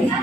Iya,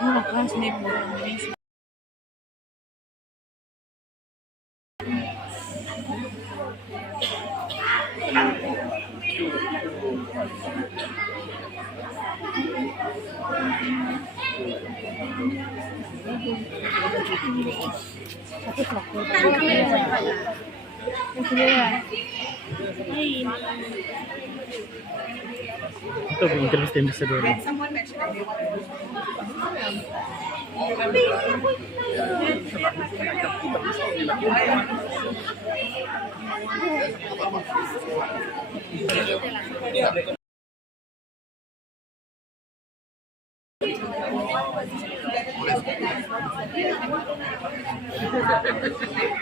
una clase de Ito po, intervista yung ambassador.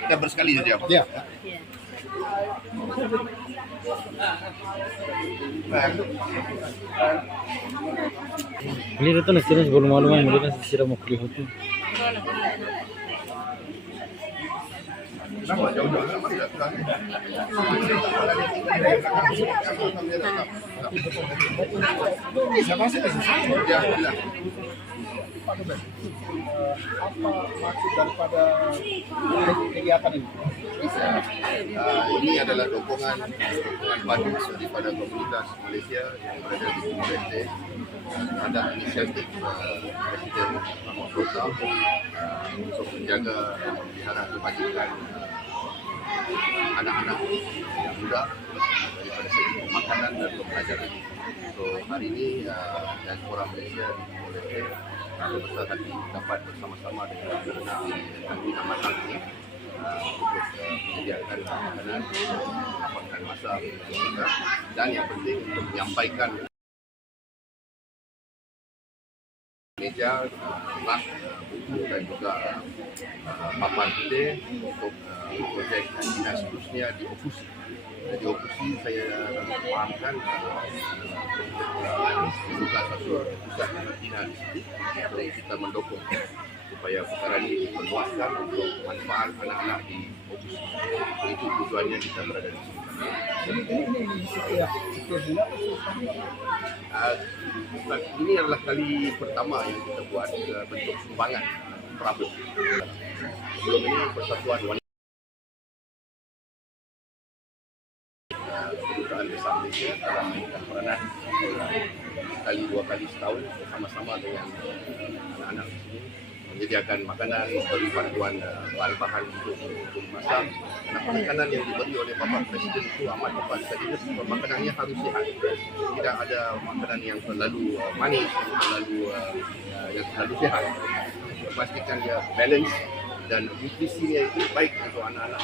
Kita bersekali saja. Ya. Beli itu nasi sebelum malam yang beli nasi siram mukli itu. Apa maksud daripada kegiatan ini? Ini adalah dukungan bagus daripada komunitas Malaysia yang berada di Timur Leste terhadap inisiatif Presiden Ramaphosa untuk menjaga dan memelihara kebajikan anak-anak yang muda daripada segi pemakanan dan pembelajaran. So hari ini diaspora Malaysia di Timur Leste berbesar hati dapat bersama-sama dengan anak-anak di Amanah ini untuk menyediakan makanan, mendapatkan masa untuk kita, dan yang penting untuk menyampaikan meja, kelas, buku dan juga papan putih untuk projek dinas khususnya di Opusi. Di Opusi saya fahamkan buka satu pusat karantina di sini untuk kita mendukung supaya perkara ini diperluaskan untuk manfaat anak-anak di Opusi. Itu tujuannya kita berada di sini. Ini adalah kali pertama yang kita buat bentuk sumbangan perabot. Sebelum ini Persatuan Wanita Kedutaan Besar Malaysia telah mainkan peranan sekali dua kali setahun bersama-sama dengan anak-anak di sini menyediakan makanan, beri bantuan bahan-bahan untuk masak. Makanan yang diberi oleh Bapak Presiden itu amat tepat. Jadi makanannya harus sihat. Tidak ada makanan yang terlalu manis, yang terlalu sihat. Pastikan dia balance dan nutrisinya itu baik untuk anak-anak.